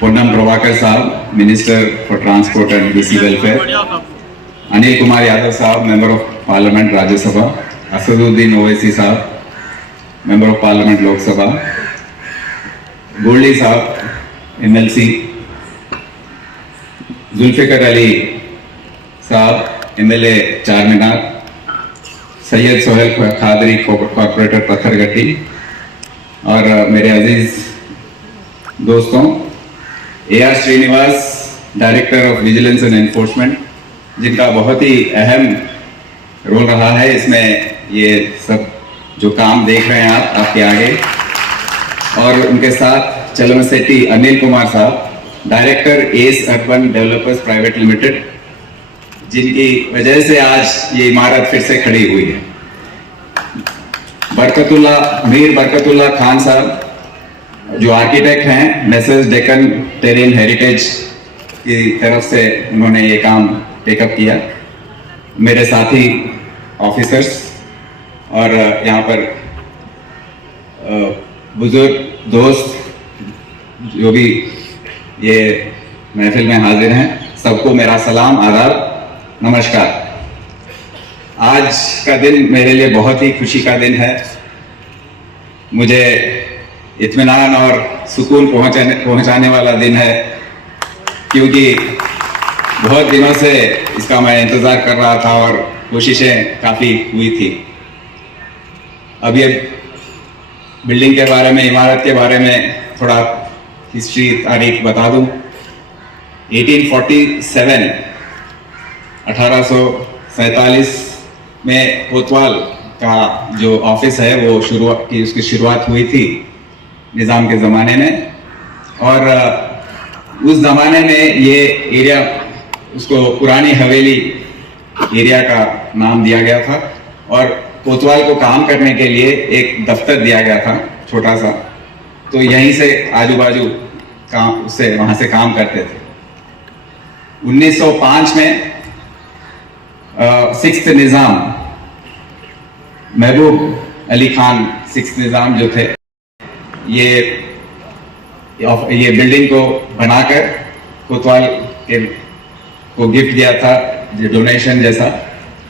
Ponnam Prabhakar Saab, Minister for Transport and BC Welfare, Anil Kumar Yadav Saab, Member of Parliament Rajya Sabha, Asaduddin Owaisi Saab, Member of Parliament Lok Sabha, Goldi Saab, MLC, Zulfikar Ali Saab, MLA Charminar, Syed Sohail Qadri corporator Pathergatti और मेरे अजीज दोस्तों AR Srinivas director of vigilance and enforcement जिनका बहुत ही अहम role रहा है इसमें, ये सब जो काम देख रहे हैं आप आपके आगे, और उनके साथ चलमसेट्टी अनिल कुमार साहब director S urban developers private limited, जिनकी वजह से आज ये इमारत फिर से खड़ी हुई है। मीर बरकतुल्ला खान साहब जो आर्किटेक्ट हैं, मैसेज डेक्कन टेरेन हेरिटेज की तरफ से उन्होंने ये काम टेकअप किया। मेरे साथी ऑफिसर्स और यहाँ पर बुजुर्ग दोस्त जो भी ये महफिल में हाजिर हैं, सबको मेरा सलाम, आदाब, नमस्कार। आज का दिन मेरे लिए बहुत ही खुशी का दिन है। मुझे इत्मीनान और सुकून पहुंचाने वाला दिन है, क्योंकि बहुत दिनों से इसका मैं इंतज़ार कर रहा था और कोशिशें काफ़ी हुई थी। अब ये बिल्डिंग के बारे में, इमारत के बारे में थोड़ा हिस्ट्री तारीख बता दूं। 1847 में कोतवाल का जो ऑफिस है वो उसकी शुरुआत हुई थी निज़ाम के ज़माने में, और उस ज़माने में ये एरिया, उसको पुरानी हवेली एरिया का नाम दिया गया था, और कोतवाल को काम करने के लिए एक दफ्तर दिया गया था छोटा सा, तो यहीं से आजू बाजू काम, उससे वहाँ से काम करते थे। 1905 में सिक्स्थ निज़ाम महबूब अली खान सिक्स्थ निज़ाम जो थे, ये बिल्डिंग को बनाकर कोतवाल को गिफ्ट दिया था, डोनेशन जैसा,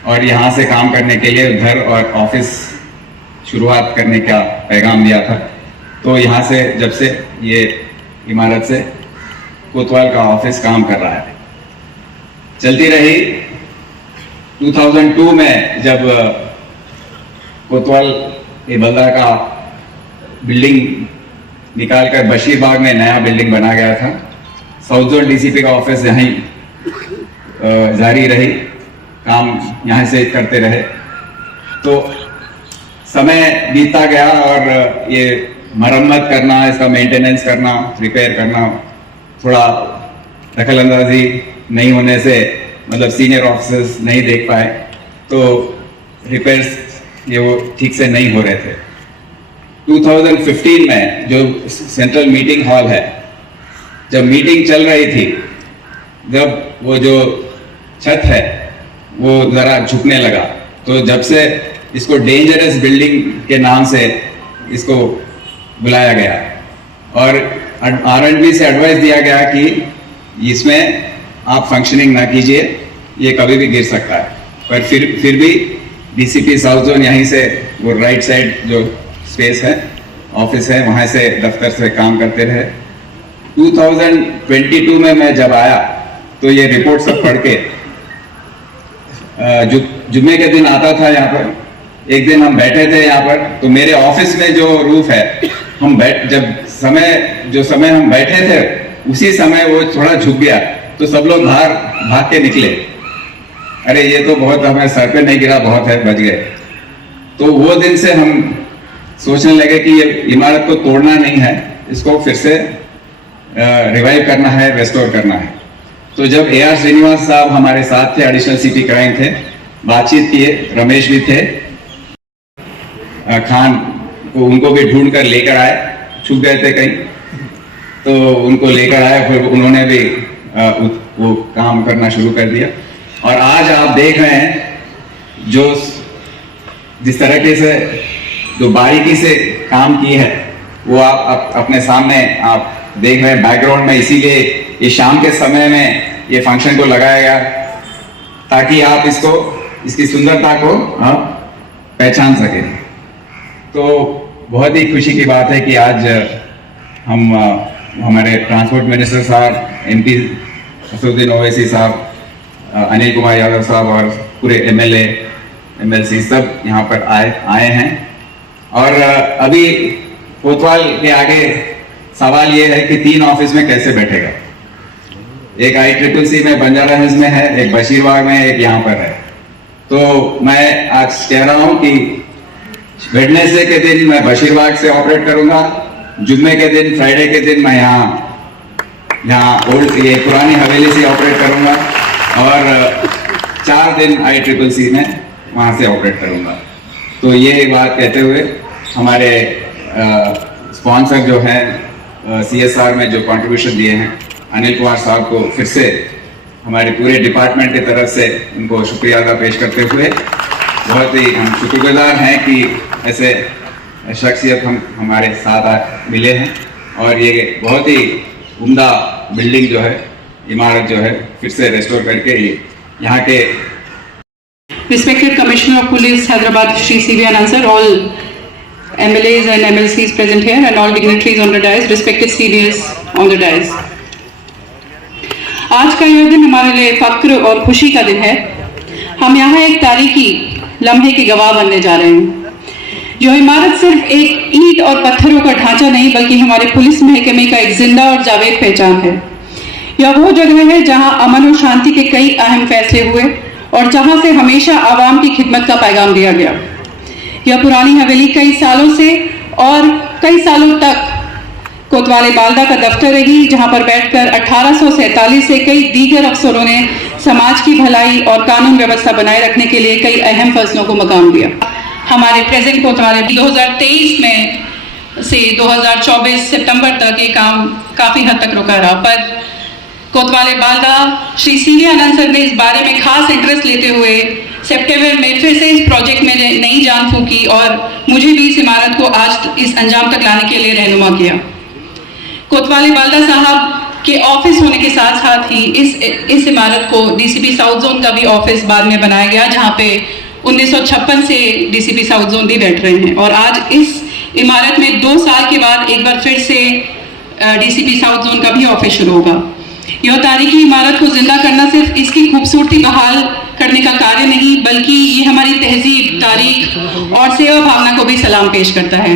और यहाँ से काम करने के लिए घर और ऑफिस शुरुआत करने का पैगाम दिया था। तो यहाँ से जब से ये इमारत से कोतवाल का ऑफिस काम कर रहा है, चलती रही। 2002 में जब कोतवाल बल्दा का बिल्डिंग निकालकर बशीरबाग में नया बिल्डिंग बना गया था, साउथ जोन डीसीपी का ऑफिस यहीं जारी रही, काम यहाँ से करते रहे। तो समय बीतता गया और ये मरम्मत करना, इसका मेंटेनेंस करना, रिपेयर करना, थोड़ा दखल अंदाजी नहीं होने से, मतलब सीनियर ऑफिसर्स नहीं देख पाए, तो रिपेयर्स ये वो ठीक से नहीं हो रहे थे। 2015 में जो सेंट्रल मीटिंग हॉल है, जब मीटिंग चल रही थी, जब वो जो छत है वो ज़रा झुकने लगा, तो जब से इसको डेंजरस बिल्डिंग के नाम से इसको बुलाया गया, और R&B से एडवाइस दिया गया कि इसमें आप फंक्शनिंग ना कीजिए, ये कभी भी गिर सकता है। पर फिर भी डीसीपी साउथ जोन यहीं से वो राइट साइड जो स्पेस है, ऑफिस है, वहाँ से दफ्तर से काम करते रहे। 2022 में मैं जब आया तो ये रिपोर्ट सब पढ़ के, जुम्मे के दिन आता था यहाँ पर, एक दिन हम बैठे थे यहाँ पर, तो मेरे ऑफिस में जो रूफ है, हम जो समय हम बैठे थे उसी समय वो थोड़ा झुक गया, तो सब लोग बाहर भाग के निकले, अरे ये तो बहुत, हमें सर पे नहीं गिरा, बहुत है, बच गए। तो वो दिन से हम सोचने लगे कि ये इमारत को तोड़ना नहीं है, इसको फिर से रिवाइव करना है, रेस्टोर करना है। तो जब AR श्रीनिवास साहब हमारे साथ थे, एडिशनल सीपी क्राइम थे, बातचीत किए, रमेश भी थे, खान को उनको भी ढूंढ कर लेकर आए, छुप गए थे कहीं, तो उनको लेकर आए, फिर उन्होंने भी वो काम करना शुरू कर दिया। और आज आप देख रहे हैं जो जिस तरीके से जो बारीकी से काम की है, वो आप अपने सामने आप देख रहे हैं बैकग्राउंड में, इसीलिए ये शाम के समय में ये फंक्शन को लगाया गया ताकि आप इसकी सुंदरता को आप पहचान सके। तो बहुत ही खुशी की बात है कि आज हम हमारे ट्रांसपोर्ट मिनिस्टर साहब, MP असदुद्दीन ओवैसी साहब, अनिल कुमार यादव साहब और पूरे MLA MLC सब यहाँ पर आए हैं। और अभी कोतवाल के आगे सवाल ये है कि 3 ऑफिस में कैसे बैठेगा। एक ICCC में बंजारा हिल्स में है, एक बशीरबाग में, एक यहाँ पर है। तो मैं आज कह रहा हूँ कि वेडनेसडे के दिन मैं बशीरबाग से ऑपरेट करूंगा, जुम्मे के दिन, फ्राइडे के दिन मैं यहाँ ये पुरानी हवेली से ऑपरेट करूंगा और 4 दिन ICCC में वहां से ऑपरेट करूंगा। तो ये बात कहते हुए हमारे स्पॉन्सर जो हैं CSR में जो कंट्रीब्यूशन दिए हैं, अनिल कुमार साहब को फिर से हमारे पूरे डिपार्टमेंट की तरफ से उनको शुक्रिया अदा पेश करते हुए बहुत ही हम शुक्रगुजार हैं कि ऐसे शख्सियत हमारे साथ मिले हैं और ये बहुत ही उम्दा बिल्डिंग जो है, इमारत जो है, फिर से रेस्टोर करके यहाँ के Respected Commissioner of Police, Hyderabad, Shri C.V. Ansar, all MLAs and MLCs present here, and all dignitaries on the dais, respected seniors on the dais. आज का यह दिन हमारे लिए फक्र और खुशी का दिन है। हम यहाँ एक तारीखी लम्हे के गवाह बनने जा रहे हैं। जो इमारत सिर्फ एक ईंट और पत्थरों का ढांचा नहीं, बल्कि हमारे पुलिस महकमे का एक जिंदा और जावेद पहचान है। यह वो जगह है जहाँ अमन और शांति के कई अहम फैसले हुए और जहां से हमेशा आवाम की खिदमत का पैगाम दिया गया। यह पुरानी हवेली कई सालों से और कई सालों तक कोतवाल बालदा का दफ्तर रही, जहां पर बैठकर 1847 से कई दीगर अफसरों ने समाज की भलाई और कानून व्यवस्था बनाए रखने के लिए कई अहम फैसलों को मकाम दिया। हमारे प्रेजेंट कोतवाल 2023 में से 2024 सितंबर तक ये काम काफी हद तक रुका रहा, पर कोतवाल बालदा श्री C.V. आनंद सर ने इस बारे में खास इंटरेस्ट लेते हुए सितंबर में फिर से इस प्रोजेक्ट में नई जान फूंकी और मुझे भी इस इमारत को आज इस अंजाम तक लाने के लिए रहनुमा किया। कोतवाल बालदा साहब के ऑफिस होने के साथ साथ ही इस इमारत को DCP साउथ जोन का भी ऑफिस बाद में बनाया गया, जहाँ पे 1956 से DCP साउथ जोन भी बैठ रहे हैं। और आज इस इमारत में 2 साल के बाद एक बार फिर से DCP साउथ जोन का भी ऑफिस शुरू होगा। यह तारीखी इमारत को जिंदा करना सिर्फ इसकी खूबसूरती बहाल करने का कार्य नहीं, बल्कि ये हमारी तहजीब, तारीख और सेवा भावना को भी सलाम पेश करता है।